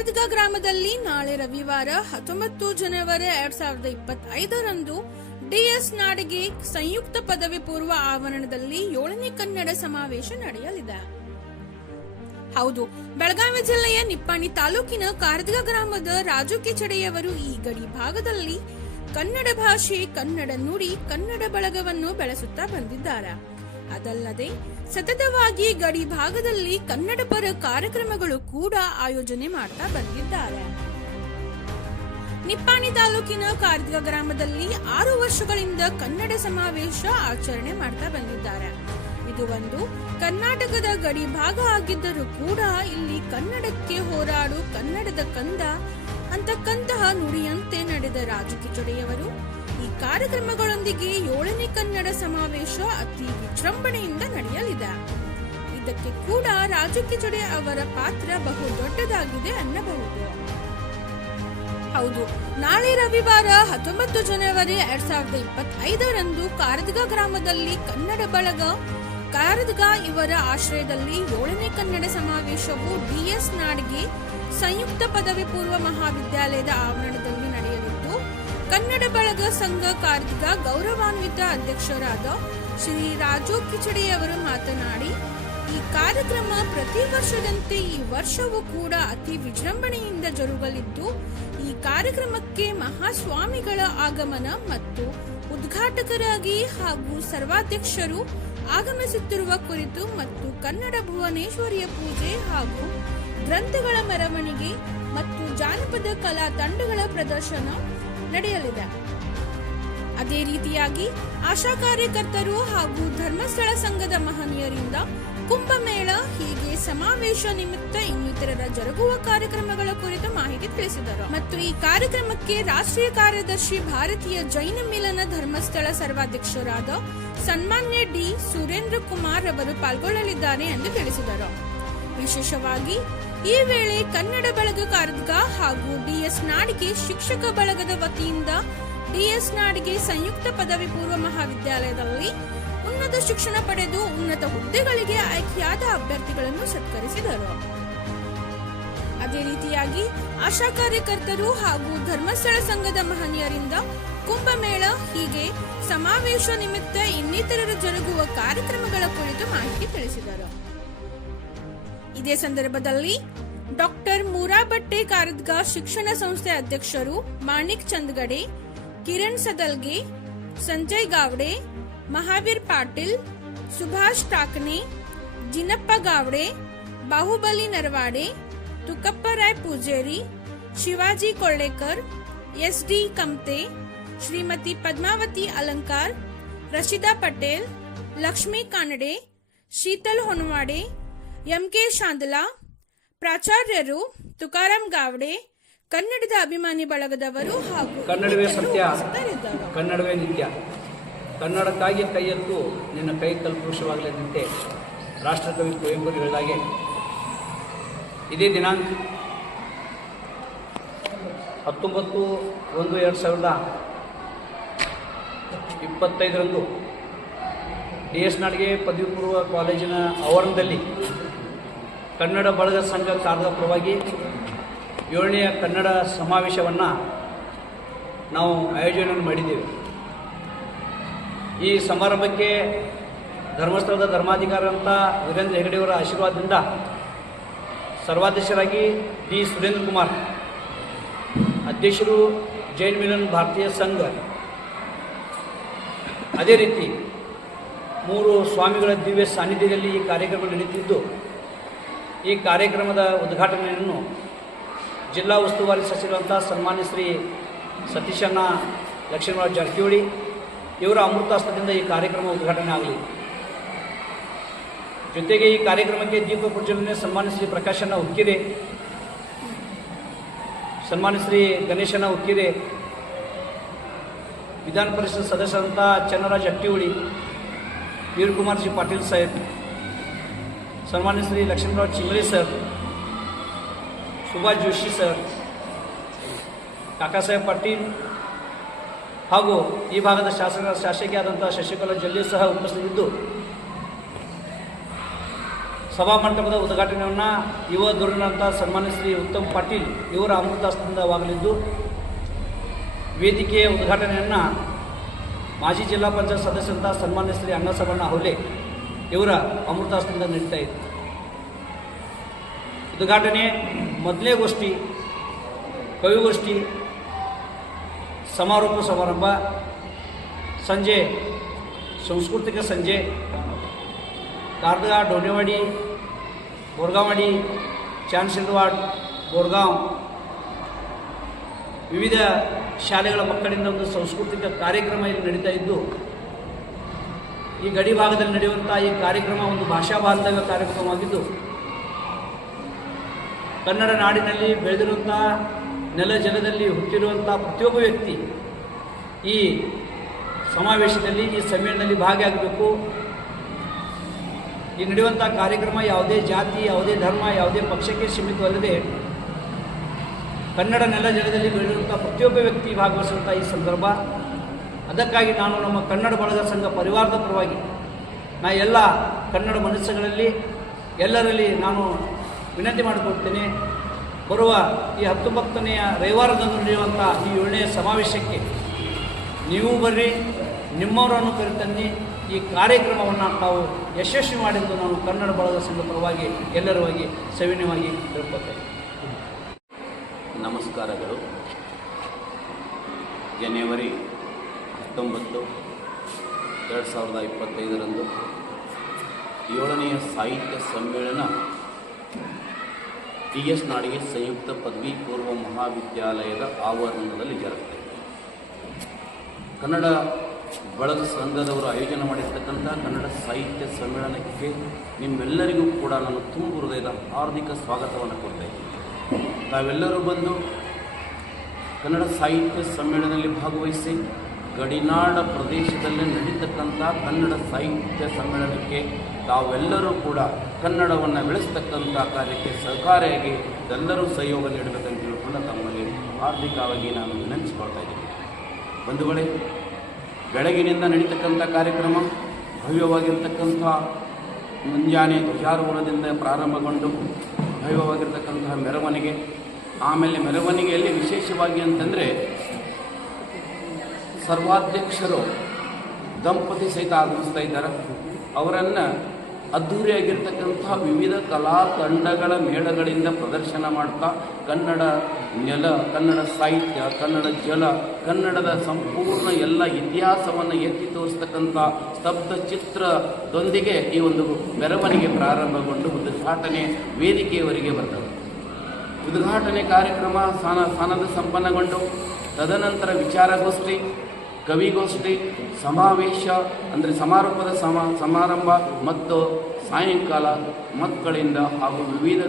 ಕಾರದಗ ಗ್ರಾಮದಲ್ಲಿ ನಾಳೆ ರವಿವಾರ 19 ಜನವರಿ 2025ರಂದು ಡಿಎಸ್ ನಾಡಿಗೆ ಸಂಯುಕ್ತ ಪದವಿ ಪೂರ್ವ ಆವರಣದಲ್ಲಿ 7ನೇ ಕನ್ನಡ ಸಮಾವೇಶ ನಡೆಯಲಿದೆ. ಹೌದು, ಬೆಳಗಾವಿ ಜಿಲ್ಲೆಯ ನಿಪ್ಪಾಣಿ ತಾಲೂಕಿನ ಕಾರದಗ ಗ್ರಾಮದ ರಾಜು ಕಿಚಡೆಯವರು ಈ ಗಡಿ ಭಾಗದಲ್ಲಿ ಕನ್ನಡ ಭಾಷೆ, ಕನ್ನಡ ನುಡಿ, ಕನ್ನಡ ಬಳಗವನ್ನು ಬೆಳೆಸುತ್ತಾ ಬಂದಿದ್ದಾರೆ. ಅದಲ್ಲದೆ ಸತತವಾಗಿ ಗಡಿ ಭಾಗದಲ್ಲಿ ಕನ್ನಡ ಪರ ಕಾರ್ಯಕ್ರಮಗಳು ಕೂಡ ಆಯೋಜನೆ ಮಾಡ್ತಾ ಬಂದಿದ್ದಾರೆ. ನಿಪ್ಪಾಣಿ ತಾಲೂಕಿನ ಕಾರದಗ ಗ್ರಾಮದಲ್ಲಿ 6 ವರ್ಷಗಳಿಂದ ಕನ್ನಡ ಸಮಾವೇಶ ಆಚರಣೆ ಮಾಡ್ತಾ ಬಂದಿದ್ದಾರೆ. ಇದು ಒಂದು ಕರ್ನಾಟಕದ ಗಡಿ ಭಾಗ ಆಗಿದ್ದರೂ ಕೂಡ ಇಲ್ಲಿ ಕನ್ನಡಕ್ಕೆ ಹೋರಾಡು, ಕನ್ನಡದ ಕಂದ ಅಂತಕ್ಕಂತಹ ನುಡಿಯಂತೆ ನಡೆದ ರಾಜು ಕಿಚಡೆಯವರು ಈ ಕಾರ್ಯಕ್ರಮಗಳೊಂದಿಗೆ 7ನೇ ಕನ್ನಡ ಸಮಾವೇಶ ಅತಿ ವಿಜೃಂಭಣೆಯಿಂದ ನಡೆಯಲಿದೆ. ಇದಕ್ಕೆ ಕೂಡ ರಾಜು ಕಿಚಡೆ ಅವರ ಪಾತ್ರ ಬಹು ದೊಡ್ಡದಾಗಿದೆ ಅನ್ನಬಹುದು. ಹೌದು, ನಾಳೆ ರವಿವಾರ 19 ಜನವರಿ 2025ರಂದು ಕಾರದಗ ಗ್ರಾಮದಲ್ಲಿ ಕನ್ನಡ ಬಳಗ ಕಾರದಗ ಇವರ ಆಶ್ರಯದಲ್ಲಿ 7ನೇ ಕನ್ನಡ ಸಮಾವೇಶವು ಡಿಎಸ್ ನಾಡಿಗೆ ಸಂಯುಕ್ತ ಪದವಿ ಪೂರ್ವ ಮಹಾವಿದ್ಯಾಲಯದ ಆವರಣದಲ್ಲಿ ನಡೆಯಲಿದ್ದು, ಕನ್ನಡ ಬಳಗ ಸಂಘ ಕಾರದಗ ಗೌರವಾನ್ವಿತ ಅಧ್ಯಕ್ಷರಾದ ಶ್ರೀ ರಾಜು ಕಿಚಡೆಯವರು ಮಾತನಾಡಿ, ಈ ಕಾರ್ಯಕ್ರಮ ಪ್ರತಿ ವರ್ಷದಂತೆ ಈ ವರ್ಷವೂ ಕೂಡ ಅತಿ ವಿಜೃಂಭಣೆಯಿಂದ ಜರುಗಲಿದ್ದು, ಈ ಕಾರ್ಯಕ್ರಮಕ್ಕೆ ಮಹಾಸ್ವಾಮಿಗಳ ಆಗಮನ ಮತ್ತು ಉದ್ಘಾಟಕರಾಗಿ ಹಾಗೂ ಸರ್ವಾಧ್ಯಕ್ಷರು ಆಗಮಿಸುತ್ತಿರುವ ಕುರಿತು ಮತ್ತು ಕನ್ನಡ ಭುವನೇಶ್ವರಿಯ ಪೂಜೆ ಹಾಗೂ ಗ್ರಂಥಗಳ ಮೆರವಣಿಗೆ ಮತ್ತು ಜಾನಪದ ಕಲಾ ತಂಡಗಳ ಪ್ರದರ್ಶನ ನಡೆಯಲಿದೆ. ಅದೇ ರೀತಿಯಾಗಿ ಆಶಾ ಕಾರ್ಯಕರ್ತರು ಹಾಗೂ ಧರ್ಮಸ್ಥಳ ಸಂಘದ ಮಹನೀಯರಿಂದ ಕುಂಭಮೇಳ ಹೀಗೆ ಸಮಾವೇಶ ನಿಮಿತ್ತ ಇನ್ನಿತರರ ಜರುಗುವ ಕಾರ್ಯಕ್ರಮಗಳ ಕುರಿತು ಮಾಹಿತಿ ತಿಳಿಸಿದರು. ಮತ್ತು ಈ ಕಾರ್ಯಕ್ರಮಕ್ಕೆ ರಾಷ್ಟ್ರೀಯ ಕಾರ್ಯದರ್ಶಿ ಭಾರತೀಯ ಜೈನ ಮಿಲನ ಧರ್ಮಸ್ಥಳ ಸರ್ವಾಧ್ಯಕ್ಷರಾದ ಸನ್ಮಾನ್ಯ ಡಿ ಸುರೇಂದ್ರ ಕುಮಾರ್ ಅವರು ಪಾಲ್ಗೊಳ್ಳಲಿದ್ದಾರೆ ಎಂದು ತಿಳಿಸಿದರು. ವಿಶೇಷವಾಗಿ ಈ ವೇಳೆ ಕನ್ನಡ ಬಳಗ ಕಾರದಗ ಹಾಗೂ ಡಿಎಸ್ ನಾಡಿಗೆ ಶಿಕ್ಷಕ ಬಳಗದ ವತಿಯಿಂದ ಡಿಎಸ್ ನಾಡಿಗೆ ಸಂಯುಕ್ತ ಪದವಿ ಪೂರ್ವ ಮಹಾವಿದ್ಯಾಲಯದಲ್ಲಿ ಉನ್ನತ ಶಿಕ್ಷಣ ಪಡೆದು ಉನ್ನತ ಹುದ್ದೆಗಳಿಗೆ ಆಯ್ಕೆಯಾದ ಅಭ್ಯರ್ಥಿಗಳನ್ನು ಸತ್ಕರಿಸಿದರು. ಅದೇ ರೀತಿಯಾಗಿ ಆಶಾ ಕಾರ್ಯಕರ್ತರು ಹಾಗೂ ಧರ್ಮಸ್ಥಳ ಸಂಘದ ಮಹನೀಯರಿಂದ ಕುಂಭಮೇಳ ಹೀಗೆ ಸಮಾವೇಶ ನಿಮಿತ್ತ ಇನ್ನಿತರರ ಜರುಗುವ ಕಾರ್ಯಕ್ರಮಗಳ ಕುರಿತು ಮಾಹಿತಿ ತಿಳಿಸಿದರು. ಇದೇ ಸಂದರ್ಭದಲ್ಲಿ ಡಾಕ್ಟರ್ ಮೂರಾಬಟ್ಟೆ ಕಾರದಗ ಶಿಕ್ಷಣ ಸಂಸ್ಥೆ ಅಧ್ಯಕ್ಷರು ಮಾಣಿಕ್ ಚಂದಗಡೆ, ಕಿರಣ್ ಸದಲ್ಗೆ, ಸಂಜಯ್ ಗಾವಡೆ, ಮಹಾವೀರ್ ಪಾಟೀಲ್, ಸುಭಾಷ್ ಟಾಕನೆ, ಜಿನಪ್ಪ ಗಾವಡೆ, ಬಾಹುಬಲಿ ನರವಾಡೆ, ತುಕಪ್ಪರಾಯ್ ಪೂಜೇರಿ, ಶಿವಾಜಿ ಕೊಳ್ಳೇಕರ್, ಎಸ್ಡಿ ಕಮ್ತೆ, ಶ್ರೀಮತಿ ಪದ್ಮಾವತಿ ಅಲಂಕಾರ್, ರಶಿದಾ ಪಟೇಲ್, ಲಕ್ಷ್ಮೀ ಕಾನಡೆ, ಶೀತಲ್ ಹೊನವಾಡೆ, ಎಂಕೆ ಶಾಂದಲಾ, ಪ್ರಾಚಾರ್ಯರು, ತುಕಾರಾಮ್ ಗಾವಡೆ, ಕನ್ನಡದ ಅಭಿಮಾನಿ ಬಳಗದವರು ಹಾಗೂ ಕನ್ನಡವೇ ಸತ್ಯ, ಕನ್ನಡವೇ ನಿತ್ಯ, ಕನ್ನಡಕ್ಕಾಗಿ ಕೈಯೆತ್ತು ನಿನ್ನ ಕೈ ಕಲ್ಪುರುಷವಾಗಲಿದ್ದಂತೆ ರಾಷ್ಟ್ರಕವಿ ಕುವೆಂಪು ಹೇಳಿದಾಗೆ ಇದೇ ದಿನಾಂಕ 19/1/2025ರಂದು ಡಿಎಸ್ ನಾಡಿಗೆ ಪದವಿ ಪೂರ್ವ ಕಾಲೇಜಿನ ಆವರಣದಲ್ಲಿ ಕನ್ನಡ ಬಳಗ ಸಂಘ ಕಾರದಗ ಪರವಾಗಿ 7ನೇ ಕನ್ನಡ ಸಮಾವೇಶವನ್ನು ನಾವು ಆಯೋಜನೆ ಮಾಡಿದ್ದೇವೆ. ಈ ಸಮಾರಂಭಕ್ಕೆ ಧರ್ಮಸ್ಥಳದ ಧರ್ಮಾಧಿಕಾರಿಯಂಥ ವೀರೇಂದ್ರ ಹೆಗಡೆಯವರ ಆಶೀರ್ವಾದದಿಂದ ಸರ್ವಾಧ್ಯಕ್ಷರಾಗಿ ಡಿ ಸುರೇಂದ್ರ ಕುಮಾರ್, ಅಧ್ಯಕ್ಷರು ಜೈನ್ ಮಿಲನ್ ಭಾರತೀಯ ಸಂಘ, ಅದೇ ರೀತಿ 3 ಸ್ವಾಮಿಗಳ ದಿವ್ಯ ಸಾನ್ನಿಧ್ಯದಲ್ಲಿ ಈ ಕಾರ್ಯಕ್ರಮ ನಡೆಯುತ್ತಿದ್ದು, ಈ ಕಾರ್ಯಕ್ರಮದ ಉದ್ಘಾಟನೆಯನ್ನು ಜಿಲ್ಲಾ ಉಸ್ತುವಾರಿ ಸಚಿವರಂಥ ಸನ್ಮಾನ್ಯ ಶ್ರೀ ಸತೀಶಣ್ಣ ಲಕ್ಷ್ಮೀರಾವ್ ಜಾರಕಿಹೊಳಿ ಇವರ ಅಮೃತಾಸ್ತ್ರದಿಂದ ಈ ಕಾರ್ಯಕ್ರಮ ಉದ್ಘಾಟನೆ ಆಗಲಿ. ಜೊತೆಗೆ ಈ ಕಾರ್ಯಕ್ರಮಕ್ಕೆ ದೀಪ ಪ್ರಜ್ವಲನೆ ಸನ್ಮಾನ್ಯ ಶ್ರೀ ಪ್ರಕಾಶಣ್ಣ ಹುಕ್ಕಿರೆ, ಸನ್ಮಾನ್ಯ ಶ್ರೀ ಗಣೇಶಣ್ಣ ಹುಕ್ಕಿರೆ, ವಿಧಾನ ಪರಿಷತ್ ಸದಸ್ಯರಂಥ ಚನ್ನರಾಜ್ ಹಟ್ಟಿಹೊಳಿ, ವೀರಕುಮಾರ್ ಜಿ ಪಾಟೀಲ್ ಸಾಹೇಬ್, ಸನ್ಮಾನ್ಯ ಶ್ರೀ ಲಕ್ಷ್ಮೀರಾವ್ ಚಿಂಗ್ಳೆ ಸರ್, ಸುಭಾಷ್ ಜೋಶಿ ಸರ್, ಕಾಕಾ ಸಾಹೇಬ್ ಪಾಟೀಲ್ ಹಾಗೂ ಈ ಭಾಗದ ಶಾಸಕಿಯಾದಂಥ ಶಶಿಕಲಾ ಜಲ್ದಿ ಸಹ ಉಪಸ್ಥಿತಿದ್ದು ಸಭಾಮಂಟಪದ ಉದ್ಘಾಟನೆಯನ್ನು ಯುವ ಧುರೀಣರಂಥ ಸನ್ಮಾನ್ಯ ಶ್ರೀ ಉತ್ತಮ್ ಪಾಟೀಲ್ ಇವರ ಅಮೃತಾಸ್ತಿಂದವಾಗಲಿದ್ದು, ವೇದಿಕೆಯ ಉದ್ಘಾಟನೆಯನ್ನು ಮಾಜಿ ಜಿಲ್ಲಾ ಪಂಚಾಯತ್ ಸದಸ್ಯರಂಥ ಸನ್ಮಾನ್ಯ ಶ್ರೀ ಅಣ್ಣಸಬಣ್ಣ ಹೌಲೆ ಇವರ ಅಮೃತಾಸ್ತಿಂದ ನಡೀತಾ ಇತ್ತು. ಉದ್ಘಾಟನೆ ಮೊದಲೇ ಗೋಷ್ಠಿ, ಕವಿಗೋಷ್ಠಿ, ಸಮಾರೋಪ ಸಮಾರಂಭ, ಸಂಜೆ ಸಾಂಸ್ಕೃತಿಕ ಸಂಜೆ, कारदगा, डोनेवाडी, बोरगाववाडी, ಚಾನ್ಸಿಲ್ವಾಡ್, ಬೋರ್ಗಾಂವ್ ವಿವಿಧ ಶಾಲೆಗಳ ಮಕ್ಕಳಿಂದ ಒಂದು ಸಾಂಸ್ಕೃತಿಕ ಕಾರ್ಯಕ್ರಮ ಇಲ್ಲಿ ನಡೀತಾ ಇದ್ದು, ಈ ಗಡಿ ಭಾಗದಲ್ಲಿ ನಡೆಯುವಂಥ ಈ ಕಾರ್ಯಕ್ರಮ ಒಂದು ಭಾಷಾ ಬಾಂಧವ್ಯ ಕಾರ್ಯಕ್ರಮವಾಗಿದ್ದು, ಕನ್ನಡ ನಾಡಿನಲ್ಲಿ ಬೆಳೆದಿರುವಂಥ ನೆಲ ಜಲದಲ್ಲಿ ಹುಟ್ಟಿರುವಂಥ ಪ್ರತಿಯೊಬ್ಬ ವ್ಯಕ್ತಿ ಈ ಸಮಾವೇಶದಲ್ಲಿ, ಈ ಸಮ್ಮೇಳನದಲ್ಲಿ ಭಾಗಿಯಾಗಬೇಕು. ಈ ನಡೆಯುವಂಥ ಕಾರ್ಯಕ್ರಮ ಯಾವುದೇ ಜಾತಿ, ಯಾವುದೇ ಧರ್ಮ, ಯಾವುದೇ ಪಕ್ಷಕ್ಕೆ ಸೀಮಿತವಲ್ಲದೆ ಕನ್ನಡ ನೆಲ ಜಲದಲ್ಲಿ ಬೆಳೆದಿರುವಂಥ ಪ್ರತಿಯೊಬ್ಬ ವ್ಯಕ್ತಿ ಭಾಗವಹಿಸುವಂಥ ಈ ಸಂದರ್ಭ. ಅದಕ್ಕಾಗಿ ನಾನು ನಮ್ಮ ಕನ್ನಡ ಬಳಗ ಸಂಘ ಪರಿವಾರದ ಪರವಾಗಿ ಎಲ್ಲ ಕನ್ನಡ ಮನಸ್ಸುಗಳಲ್ಲಿ ಎಲ್ಲರಲ್ಲಿ ನಾನು ವಿನಂತಿ ಮಾಡಿಕೊಳ್ತೇನೆ, ಬರುವ ಈ 19ನೆಯ ರವಿವಾರದಂದು ನಡೆಯುವಂಥ ಈ 7ನೇ ಸಮಾವೇಶಕ್ಕೆ ನೀವು ಬರ್ರಿ, ನಿಮ್ಮವರನ್ನು ಕರೆತನ್ನಿ, ಈ ಕಾರ್ಯಕ್ರಮವನ್ನು ತಾವು ಯಶಸ್ವಿ ಮಾಡಿದ್ದು ನಾನು ಕನ್ನಡ ಬಳಗ ಸಂಘ ಪರವಾಗಿ ಎಲ್ಲರವಾಗಿ ಸವಿನಯವಾಗಿ ತಿಳ್ಕೊಳ್ತೇನೆ. ನಮಸ್ಕಾರಗಳು. ಜನವರಿ 19, 2025 7ನೇ ಸಾಹಿತ್ಯ ಸಮ್ಮೇಳನ ಡಿ.ಎಸ್. ನಾಡಿಗೆ ಸಂಯುಕ್ತ ಪದವಿ ಪೂರ್ವ ಮಹಾವಿದ್ಯಾಲಯದ ಆವರಣದಲ್ಲಿ ಜರುಗಿದೆ. ಕನ್ನಡ ಬಳಗ ಸಂಘದವರು ಆಯೋಜನೆ ಮಾಡಿರ್ತಕ್ಕಂಥ ಕನ್ನಡ ಸಾಹಿತ್ಯ ಸಮ್ಮೇಳನಕ್ಕೆ ನಿಮ್ಮೆಲ್ಲರಿಗೂ ಕೂಡ ನಾನು ತುಂಬ ಹೃದಯದ ಹಾರ್ದಿಕ ಸ್ವಾಗತವನ್ನು ಕೊಡ್ತಾ ಇದ್ದೀನಿ. ತಾವೆಲ್ಲರೂ ಬಂದು ಕನ್ನಡ ಸಾಹಿತ್ಯ ಸಮ್ಮೇಳನದಲ್ಲಿ ಭಾಗವಹಿಸಿ ಗಡಿನಾಡ ಪ್ರದೇಶದಲ್ಲಿ ನಡೀತಕ್ಕಂಥ ಕನ್ನಡ ಸಾಹಿತ್ಯ ಸಮ್ಮೇಳನಕ್ಕೆ ತಾವೆಲ್ಲರೂ ಕೂಡ ಕನ್ನಡವನ್ನು ಬೆಳೆಸ್ತಕ್ಕಂಥ ಕಾರ್ಯಕ್ಕೆ ಸಹಕಾರಿಯಾಗಿ ಎಲ್ಲರೂ ಸಹಯೋಗ ನೀಡಬೇಕಂತ ತಿಳ್ಕೊಂಡು ತಮ್ಮಲ್ಲಿ ಹಾರ್ದಿಕವಾಗಿ ನಾನು ವಿನಂತಿಸ್ಕೊಳ್ತಾ ಇದ್ದೀನಿ. ಬಂಧುಗಳೇ, ಬೆಳಗಿನಿಂದ ನಡೀತಕ್ಕಂಥ ಕಾರ್ಯಕ್ರಮ ಭವ್ಯವಾಗಿರ್ತಕ್ಕಂಥ ಮುಂಜಾನೆ ಧ್ವಜಾರೋಹಣದಿಂದ ಪ್ರಾರಂಭಗೊಂಡು ಭವ್ಯವಾಗಿರ್ತಕ್ಕಂತಹ ಮೆರವಣಿಗೆ, ಆಮೇಲೆ ಮೆರವಣಿಗೆಯಲ್ಲಿ ವಿಶೇಷವಾಗಿ ಅಂತಂದರೆ ಸರ್ವಾಧ್ಯಕ್ಷರು ದಂಪತಿ ಸಹಿತ ಆಗಮಿಸ್ತಾ ಇದ್ದಾರೆ. ಅವರನ್ನು ಅದ್ಧೂರಿಯಾಗಿರ್ತಕ್ಕಂಥ ವಿವಿಧ ಕಲಾ ತಂಡಗಳ ಮೇಳಗಳಿಂದ ಪ್ರದರ್ಶನ ಮಾಡ್ತಾ ಕನ್ನಡ ನೆಲ, ಕನ್ನಡ ಸಾಹಿತ್ಯ, ಕನ್ನಡ ಜಲ, ಕನ್ನಡದ ಸಂಪೂರ್ಣ ಎಲ್ಲ ಇತಿಹಾಸವನ್ನು ಎತ್ತಿ ತೋರಿಸ್ತಕ್ಕಂಥ ಸ್ತಬ್ಧ ಚಿತ್ರದೊಂದಿಗೆ ಈ ಒಂದು ಮೆರವಣಿಗೆ ಪ್ರಾರಂಭಗೊಂಡು ಉದ್ಘಾಟನೆ ವೇದಿಕೆಯವರೆಗೆ ಬರ್ತದೆ. ಉದ್ಘಾಟನೆ ಕಾರ್ಯಕ್ರಮ ಸಾನದ ಸಂಪನ್ನಗೊಂಡು ತದನಂತರ ವಿಚಾರಗೋಷ್ಠಿ, ಕವಿಗೋಷ್ಠಿ, ಸಮಾವೇಶ ಅಂದರೆ ಸಮಾರೋಪದ ಸಮಾರಂಭ ಮತ್ತು ಸಾಯಂಕಾಲ ಮಕ್ಕಳಿಂದ ಹಾಗೂ ವಿವಿಧ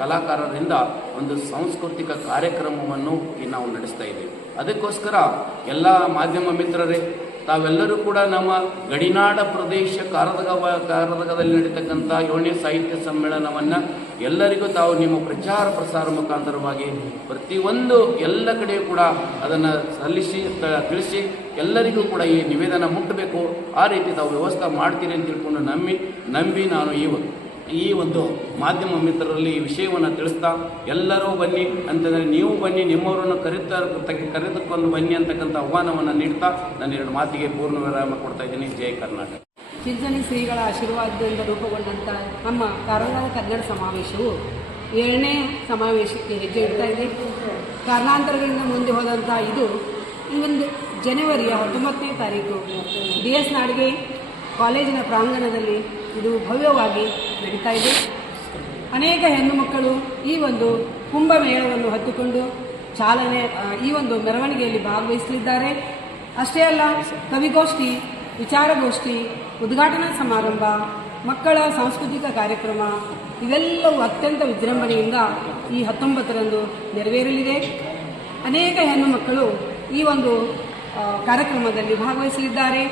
ಕಲಾಕಾರರಿಂದ ಒಂದು ಸಾಂಸ್ಕೃತಿಕ ಕಾರ್ಯಕ್ರಮವನ್ನು ನಾವು ನಡೆಸ್ತಾ ಇದ್ದೇವೆ. ಅದಕ್ಕೋಸ್ಕರ ಎಲ್ಲ ಮಾಧ್ಯಮ ಮಿತ್ರರೇ, ತಾವೆಲ್ಲರೂ ಕೂಡ ನಮ್ಮ ಗಡಿನಾಡ ಪ್ರದೇಶ ಕಾರದಗದಲ್ಲಿ ನಡೀತಕ್ಕಂಥ 7ನೇ ಸಾಹಿತ್ಯ ಸಮ್ಮೇಳನವನ್ನು ಎಲ್ಲರಿಗೂ ತಾವು ನಿಮ್ಮ ಪ್ರಚಾರ ಪ್ರಸಾರ ಮುಖಾಂತರವಾಗಿ ಪ್ರತಿಯೊಂದು ಎಲ್ಲ ಕಡೆ ಕೂಡ ಅದನ್ನು ತಿಳಿಸಿ ಎಲ್ಲರಿಗೂ ಕೂಡ ಈ ನಿವೇದನ ಮುಟ್ಟಬೇಕು. ಆ ರೀತಿ ತಾವು ವ್ಯವಸ್ಥೆ ಮಾಡ್ತೀರಿ ಅಂತ ತಿಳ್ಕೊಂಡು ನಂಬಿ ನಾನು ಈ ಒಂದು ಮಾಧ್ಯಮ ಮಿತ್ರರಲ್ಲಿ ಈ ವಿಷಯವನ್ನು ತಿಳಿಸ್ತಾ, ಎಲ್ಲರೂ ಬನ್ನಿ ಅಂತಂದರೆ ನೀವು ಬನ್ನಿ, ನಿಮ್ಮವರನ್ನು ಕರೆದುಕೊಂಡು ಬನ್ನಿ ಅಂತಕ್ಕಂಥ ಆಹ್ವಾನವನ್ನು ನೀಡ್ತಾ ನಾನು 2 ಮಾತಿಗೆ ಪೂರ್ಣ ವಿರಾಮ ಕೊಡ್ತಾ ಇದ್ದೀನಿ. ಜೈ ಕರ್ನಾಟಕ. ಚಿಂಚಣಿ ಶ್ರೀಗಳ ಆಶೀರ್ವಾದದಿಂದ ರೂಪುಗೊಂಡಂಥ ನಮ್ಮ ಕಾರವಾರ ಕನ್ನಡ ಸಮಾವೇಶವು 7ನೇ ಸಮಾವೇಶಕ್ಕೆ ಹೆಜ್ಜೆ ಇಡ್ತಾ ಇದೆ. ಕಾರಣಾಂತರಗಳಿಂದ ಮುಂದೆ ಹೋದಂಥ ಇದು ಒಂದು ಜನವರಿಯ 19ನೇ ತಾರೀಕು ಡಿ.ಎಸ್. ನಾಡಿಗೆ ಕಾಲೇಜಿನ ಪ್ರಾಂಗಣದಲ್ಲಿ ಇದು ಭವ್ಯವಾಗಿ ನಡೀತಾ ಇದೆ. ಅನೇಕ ಹೆಣ್ಣು ಮಕ್ಕಳು ಈ ಒಂದು ಕುಂಭಮೇಳವನ್ನು ಹತ್ತುಕೊಂಡು ಈ ಒಂದು ಮೆರವಣಿಗೆಯಲ್ಲಿ ಭಾಗವಹಿಸಲಿದ್ದಾರೆ. ಅಷ್ಟೇ ಅಲ್ಲ, ಕವಿಗೋಷ್ಠಿ, ವಿಚಾರಗೋಷ್ಠಿ, ಉದ್ಘಾಟನಾ ಸಮಾರಂಭ, ಮಕ್ಕಳ ಸಾಂಸ್ಕೃತಿಕ ಕಾರ್ಯಕ್ರಮ ಇವೆಲ್ಲವೂ ಅತ್ಯಂತ ವಿಜೃಂಭಣೆಯಿಂದ ಈ 19ರಂದು ನೆರವೇರಲಿದೆ. ಅನೇಕ ಹೆಣ್ಣು ಮಕ್ಕಳು ಈ ಒಂದು ಕಾರ್ಯಕ್ರಮದಲ್ಲಿ ಭಾಗವಹಿಸಲಿದ್ದಾರೆ.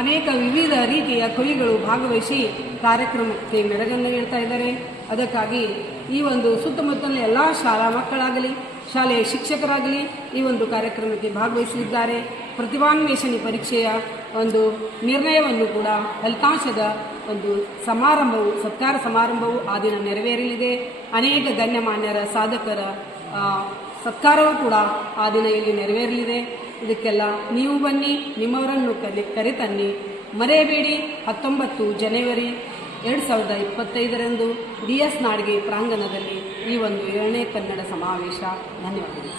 ಅನೇಕ ವಿವಿಧ ರೀತಿಯ ಕವಿಗಳು ಭಾಗವಹಿಸಿ ಕಾರ್ಯಕ್ರಮಕ್ಕೆ ಮೆರಗನ್ನು ನೀಡ್ತಾ ಇದ್ದಾರೆ. ಅದಕ್ಕಾಗಿ ಈ ಒಂದು ಸುತ್ತಮುತ್ತಲಿನ ಎಲ್ಲ ಶಾಲಾ ಮಕ್ಕಳಾಗಲಿ, ಶಾಲೆಯ ಶಿಕ್ಷಕರಾಗಲಿ ಈ ಒಂದು ಕಾರ್ಯಕ್ರಮಕ್ಕೆ ಭಾಗವಹಿಸಲಿದ್ದಾರೆ. ಪ್ರತಿಭಾನ್ವೇಷಣೆ ಪರೀಕ್ಷೆಯ ಒಂದು ನಿರ್ಣಯವನ್ನು ಕೂಡ ಫಲಿತಾಂಶದ ಒಂದು ಸಮಾರಂಭವು ಸತ್ಕಾರ ಸಮಾರಂಭವು ಆ ದಿನ ನೆರವೇರಲಿದೆ. ಅನೇಕ ಗಣ್ಯಮಾನ್ಯರ ಸಾಧಕರ ಸತ್ಕಾರವೂ ಕೂಡ ಆ ದಿನ ಇಲ್ಲಿ ನೆರವೇರಲಿದೆ. ಇದಕ್ಕೆಲ್ಲ ನೀವು ಬನ್ನಿ, ನಿಮ್ಮವರನ್ನು ಕರೆತನ್ನಿ. ಮರೆಯಬೇಡಿ, 19 ಜನವರಿ 2025 DS ನಾಡಿಗೆ ಪ್ರಾಂಗಣದಲ್ಲಿ ಈ ಒಂದು 7ನೇ ಕನ್ನಡ ಸಮಾವೇಶ. ಧನ್ಯವಾದಗಳು.